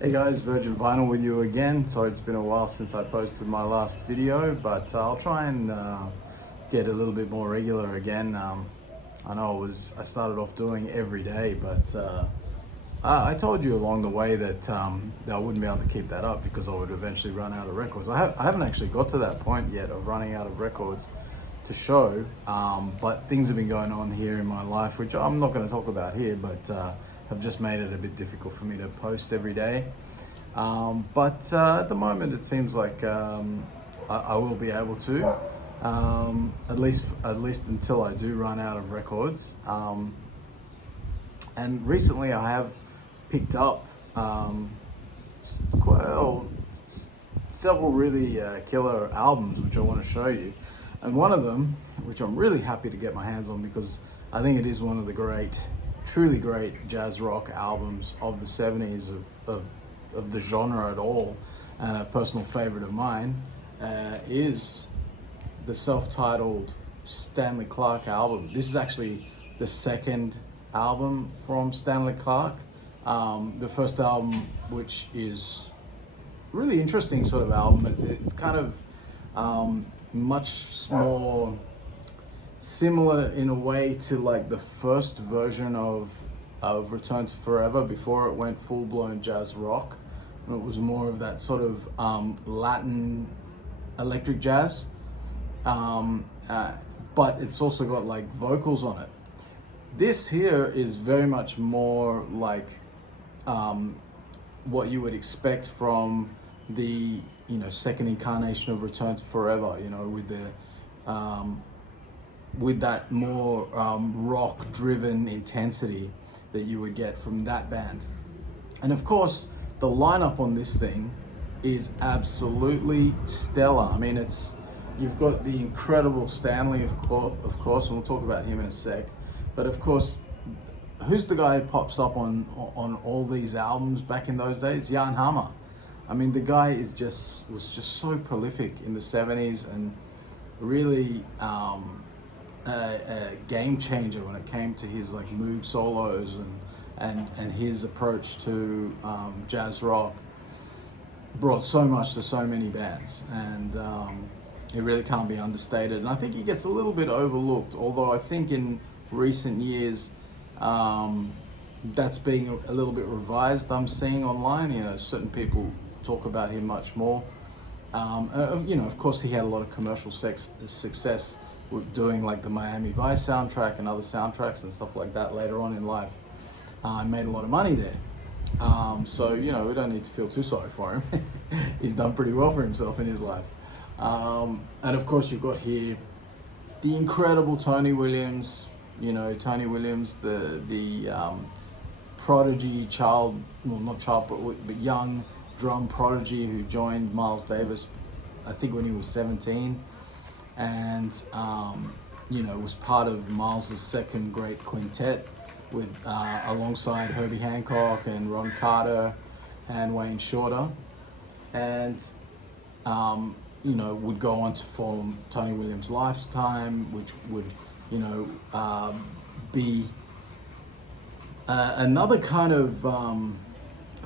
Hey guys, Virgin Vinyl with you again. So it's been a while since I posted my last video, but I'll try and get a little bit more regular again. I know I started off doing every day, but I told you along the way that I wouldn't be able to keep that up because I would eventually run out of records. I haven't actually got to that point yet of running out of records to show, but things have been going on here in my life, which I'm not going to talk about here, but have just made it a bit difficult for me to post every day. But at the moment, it seems like I will be able to, at least until I do run out of records. And recently, I have picked up several really killer albums, which I want to show you. And one of them, which I'm really happy to get my hands on because I think it is one of the truly great jazz rock albums of the 70s of the genre at all, and a personal favorite of mine, is the self-titled Stanley Clarke album. This is actually the second album from Stanley Clarke. The first album, which is really interesting sort of album. It's kind of much more similar in a way to like the first version of Return to Forever before it went full-blown jazz rock. It was more of that sort of Latin electric jazz, but it's also got like vocals on it. This here is very much more like what you would expect from the second incarnation of Return to Forever, with that more rock-driven intensity that you would get from that band. And of course, the lineup on this thing is absolutely stellar. I mean, you've got the incredible Stanley, of course, and we'll talk about him in a sec. But of course, who's the guy who pops up on all these albums back in those days? Jan Hammer. I mean, the guy was just so prolific in the 70s and really a game changer when it came to his like Moog solos and his approach to jazz rock. Brought so much to so many bands, and it really can't be understated. And I think he gets a little bit overlooked, although I think in recent years that's being a little bit revised. I'm seeing online, certain people talk about him much more. Of course, he had a lot of commercial success with doing like the Miami Vice soundtrack and other soundtracks and stuff like that later on in life. Made a lot of money there. So, we don't need to feel too sorry for him. He's done pretty well for himself in his life. And of course, you've got here the incredible Tony Williams. Tony Williams, the prodigy but young drum prodigy who joined Miles Davis, I think when he was 17. And, was part of Miles's second great quintet with alongside Herbie Hancock and Ron Carter and Wayne Shorter, and would go on to form Tony Williams' Lifetime, which would be another kind of a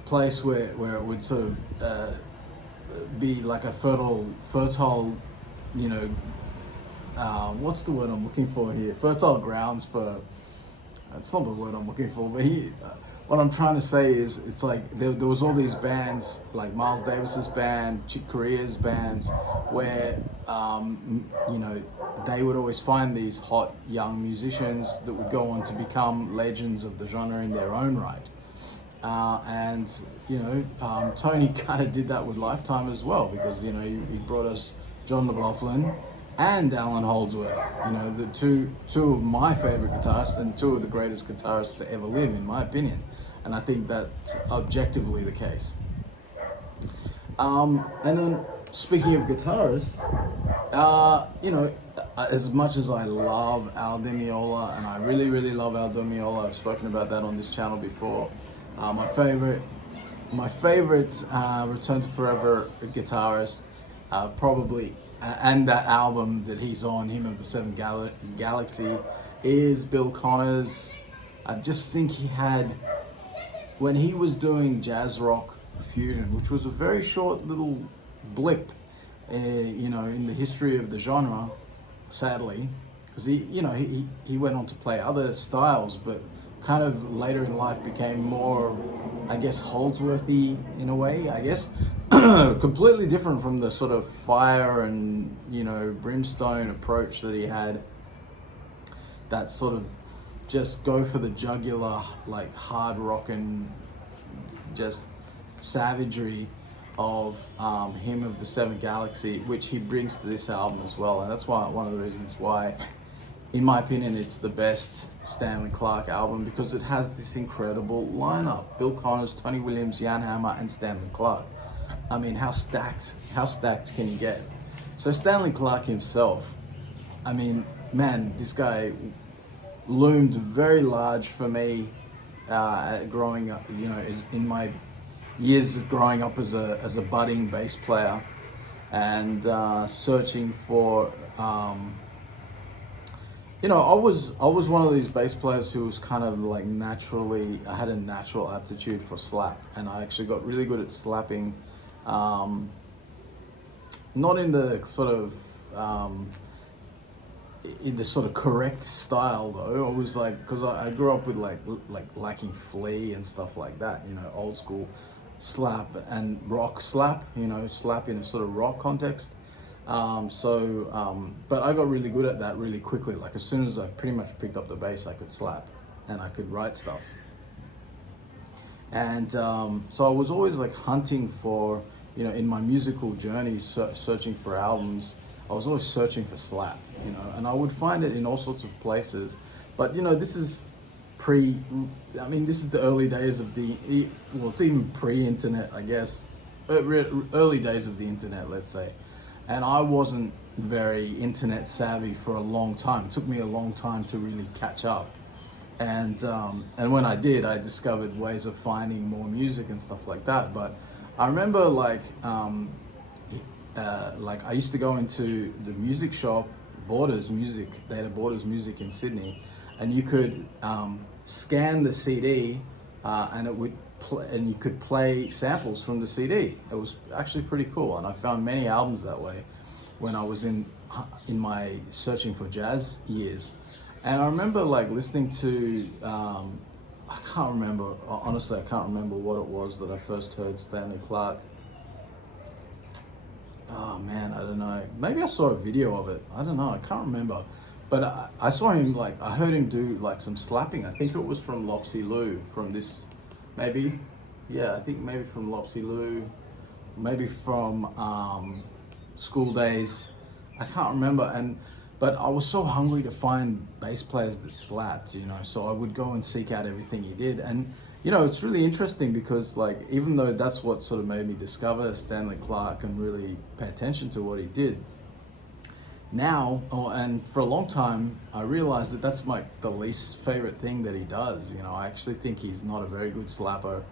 place where it would sort of be like a fertile what's the word I'm looking for here? Fertile grounds for. That's not the word I'm looking for, but what I'm trying to say is it's like there was all these bands like Miles Davis's band, Chick Corea's bands, where they would always find these hot young musicians that would go on to become legends of the genre in their own right. Tony kind of did that with Lifetime as well, because he brought us John McLaughlin and Alan Holdsworth, the two of my favorite guitarists and two of the greatest guitarists to ever live, in my opinion. And I think that's objectively the case. And then, speaking of guitarists, as much as I love Al Di Meola, and I really, really love Al Di Meola, I've spoken about that on this channel before. My favorite Return to Forever guitarist, probably, and that album that he's on, him of the Seventh Galaxy, is Bill Connors. I just think he had, when he was doing jazz rock fusion, which was a very short little blip, in the history of the genre, sadly, because he went on to play other styles, but kind of later in life became more, I guess, Holdsworthy in a way, I guess. Completely different from the sort of fire and, brimstone approach that he had. That sort of just go for the jugular, like hard rockin', just savagery of him of the Seventh Galaxy, which he brings to this album as well. And that's why one of the reasons why, in my opinion, it's the best Stanley Clarke album, because it has this incredible lineup: Bill Connors, Tony Williams, Jan Hammer, and Stanley Clarke. I mean, how stacked can you get? So Stanley Clarke himself, I mean, man, this guy loomed very large for me growing up, in my years growing up as a budding bass player, and searching for, I was one of these bass players who was kind of like I had a natural aptitude for slap, and I actually got really good at slapping, not in the sort of correct style though. It was like, because I grew up with like liking Flea and stuff like that, old school slap and rock slap, slap in a sort of rock context. But I got really good at that really quickly. Like as soon as I pretty much picked up the bass, I could slap and I could write stuff. And so I was always like hunting for, in my musical journey, searching for albums, I was always searching for slap, and I would find it in all sorts of places. But, this is this is the early days of it's even pre-internet, I guess, early days of the internet, let's say. And I wasn't very internet savvy for a long time. It took me a long time to really catch up. And when I did, I discovered ways of finding more music and stuff like that. But I remember I used to go into the music shop, Borders Music. They had a Borders Music in Sydney, and you could scan the CD, and it would and you could play samples from the CD. It was actually pretty cool, and I found many albums that way when I was in my searching for jazz years. And I remember listening to I can't remember, honestly, I can't remember what it was that I first heard Stanley Clarke. Oh man, I don't know. Maybe I saw a video of it. I don't know, I can't remember. But I saw him, I heard him do some slapping. I think it was from Lopsy Lou, from this, maybe. Yeah, I think maybe from Lopsy Lou, maybe from School Days. I can't remember. But I was so hungry to find bass players that slapped, so I would go and seek out everything he did. And, it's really interesting because, even though that's what sort of made me discover Stanley Clarke and really pay attention to what he did, now, and for a long time, I realized that that's the least favorite thing that he does. I actually think he's not a very good slapper.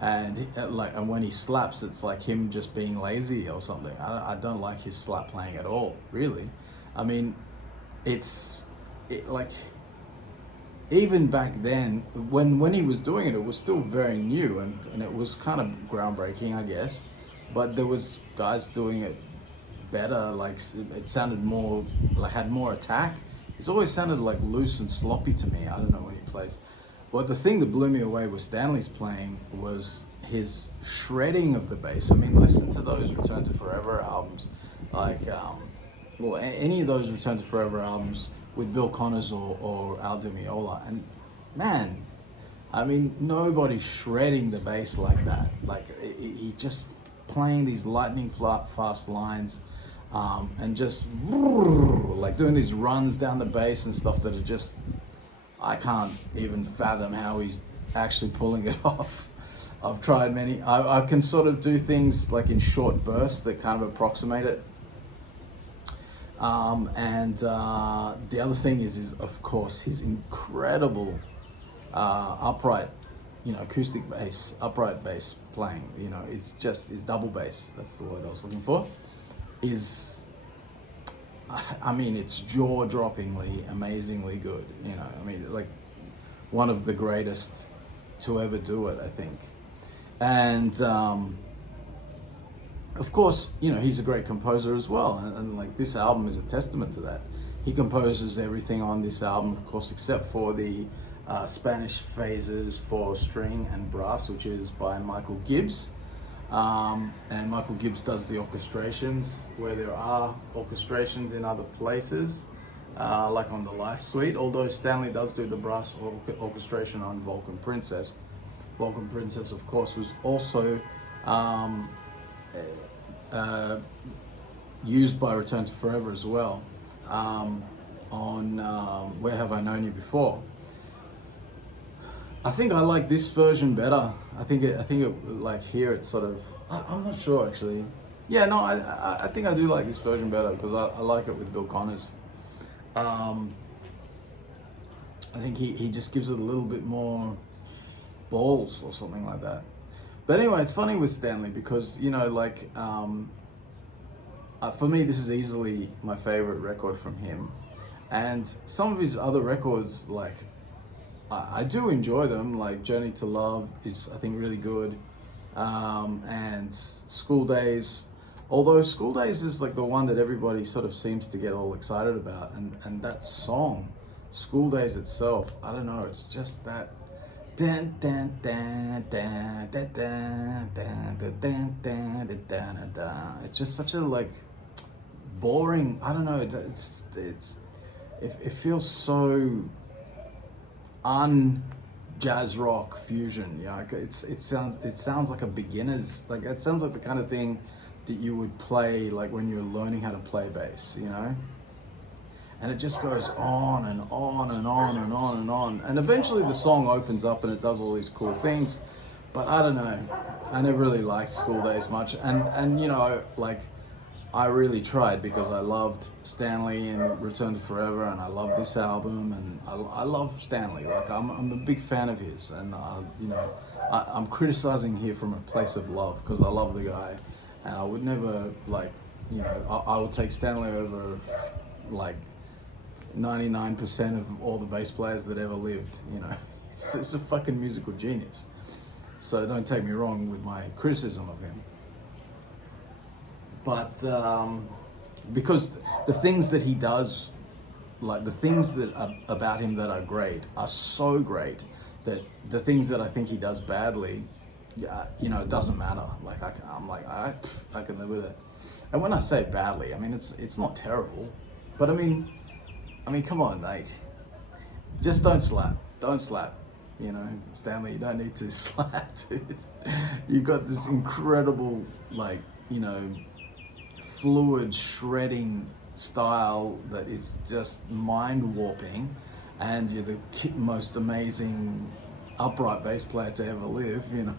And and when he slaps, it's like him just being lazy or something. I don't like his slap playing at all, really. I mean, even back then, when he was doing it, it was still very new and it was kind of groundbreaking, I guess. But there was guys doing it better, it sounded more, had more attack. It's always sounded loose and sloppy to me. I don't know when he plays. But the thing that blew me away with Stanley's playing was his shredding of the bass. I mean, listen to those Return to Forever albums, any of those Return to Forever albums with Bill Connors or Al Di Meola, and man, I mean, nobody's shredding the bass like that. He just playing these lightning fast lines, and just doing these runs down the bass and stuff that are just, I can't even fathom how he's actually pulling it off. I've tried many. I can sort of do things in short bursts that kind of approximate it. The other thing is of course his incredible upright, acoustic bass, upright bass playing. It's just his double bass. That's the word I was looking for. It's jaw-droppingly, amazingly good. One of the greatest to ever do it, I think. And of course, you know, he's a great composer as well, and like this album is a testament to that. He composes everything on this album, of course, except for the Spanish phases for string and brass, which is by Michael Gibbs. And Michael Gibbs does the orchestrations where there are orchestrations in other places, like on the Life Suite, although Stanley does do the brass orchestration on Vulcan Princess. Vulcan Princess, of course, was also used by Return to Forever as well, on Where Have I Known You Before. I think I like this version better. I think it like here it's sort of, I'm not sure actually. Yeah, no, I think I do like this version better because I like it with Bill Connors. I think he just gives it a little bit more balls or something like that. But anyway, it's funny with Stanley because, you know, like, for me, this is easily my favorite record from him. And some of his other records, like, I do enjoy them, like Journey to Love is, I think, really good. And School Days, although School Days is like the one that everybody sort of seems to get all excited about. And that song, School Days itself, I don't know, it's just that dan dan dan dan dan dan dan dan dan dan dan. It's just such a like boring, I don't know, it feels so jazz rock fusion, you know, like it sounds like a beginner's, like it sounds like the kind of thing that you would play like when you're learning how to play bass, you know, and it just goes on and on and on and on and on, and eventually the song opens up and it does all these cool things. But I don't know, I never really liked School Days much, and you know, like I really tried because I loved Stanley and Return to Forever, and I love this album, and I love Stanley. Like I'm a big fan of his, and you know, I'm criticizing here from a place of love because I love the guy, and I would never, like, you know, I would take Stanley over like 99% of all the bass players that ever lived. You know, it's a fucking musical genius. So don't take me wrong with my criticism of him. But because the things that he does, like the things that are about him that are great, are so great that the things that I think he does badly, you know, it doesn't matter. Like I'm like I can live with it. And when I say badly, I mean it's not terrible, but I mean come on, like just don't slap. You know, Stanley, you don't need to slap, dude. You've got this incredible, like, you know, fluid shredding style that is just mind warping, and you're the most amazing upright bass player to ever live. You know,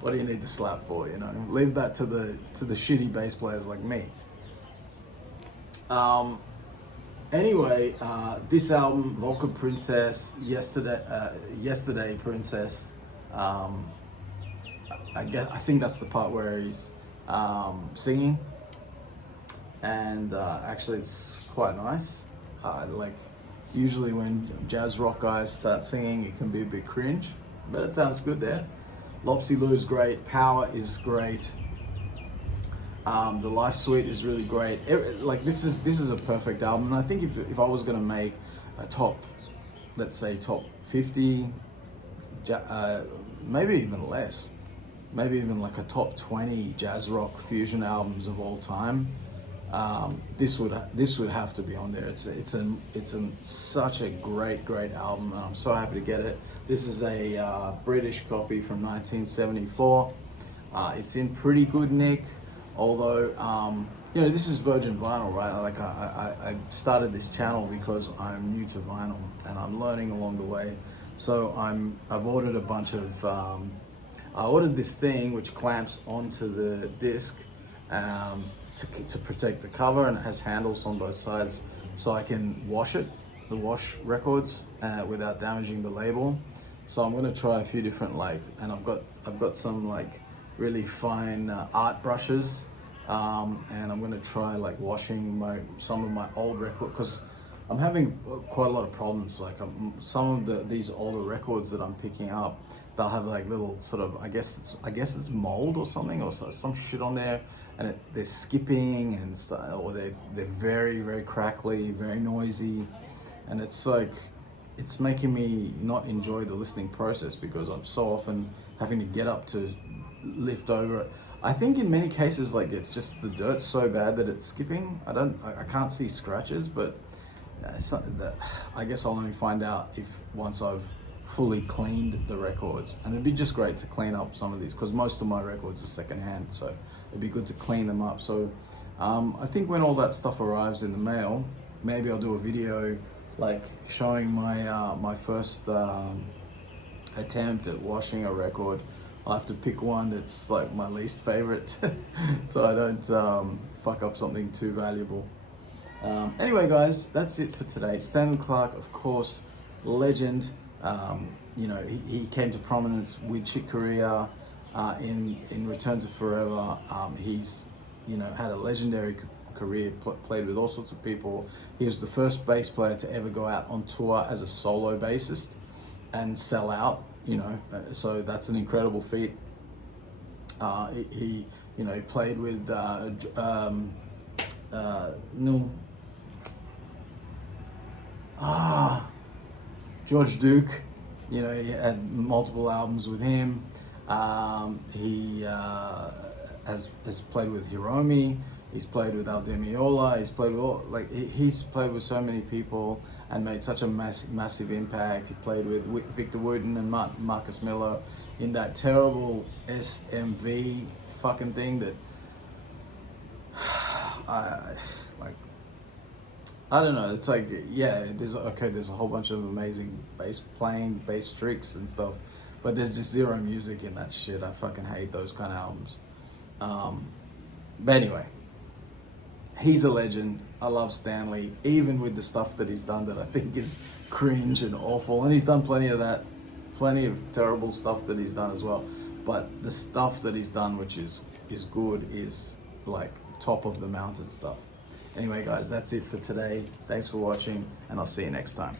what do you need to slap for? You know, leave that to the shitty bass players like me. Anyway, this album, Vulcan Princess, Yesterday Princess. I think that's the part where he's singing. And actually it's quite nice. Like usually when jazz rock guys start singing, it can be a bit cringe, but it sounds good there. Lopsy Lou is great, Power is great, the Life Suite is really great. Like this is a perfect album, and I think if I was gonna make a top, let's say top 50, maybe even less, maybe even like a top 20 jazz rock fusion albums of all time, this would have to be on there. It's such a great album, and I'm so happy to get it. This is a British copy from 1974. It's in pretty good nick, although you know, this is virgin vinyl, right? Like I started this channel because I'm new to vinyl and I'm learning along the way. So I've ordered a bunch of I ordered this thing which clamps onto the disc to protect the cover, and it has handles on both sides so I can wash records without damaging the label. So I'm gonna try a few different, like, and I've got some like really fine art brushes, and I'm gonna try like washing some of my old record, because I'm having quite a lot of problems. Like some of these older records that I'm picking up, they'll have like little sort of, I guess it's mold or something, or some shit on there, and they're skipping and stuff, or they're very, very crackly, very noisy, and it's like, it's making me not enjoy the listening process because I'm so often having to get up to lift over it. I think in many cases, like, it's just the dirt's so bad that it's skipping. I can't see scratches, but I guess I'll only find out if once I've fully cleaned the records. And it'd be just great to clean up some of these because most of my records are secondhand, so it'd be good to clean them up. So I think when all that stuff arrives in the mail, maybe I'll do a video like showing my first attempt at washing a record. I'll have to pick one that's like my least favorite so I don't fuck up something too valuable. Anyway guys, that's it for today. Stanley Clarke, of course, legend. You know, he came to prominence with Chick Corea in Return to Forever. He's, you know, had a legendary career, played with all sorts of people. He was the first bass player to ever go out on tour as a solo bassist and sell out, you know, so that's an incredible feat. He you know, he played with George Duke. You know, he had multiple albums with him. He has played with Hiromi. He's played with Al Di Meola. He's played with all, like, he's played with so many people and made such a massive impact. He played with Victor Wooten and Marcus Miller in that terrible SMV fucking thing that I don't know. It's like, yeah, there's a whole bunch of amazing bass streaks and stuff, but there's just zero music in that shit. I fucking hate those kind of albums. But anyway, he's a legend. I love Stanley, even with the stuff that he's done that I think is cringe and awful. And he's done plenty of that, plenty of terrible stuff that he's done as well. But the stuff that he's done, which is good, is like top of the mountain stuff. Anyway guys, that's it for today. Thanks for watching, and I'll see you next time.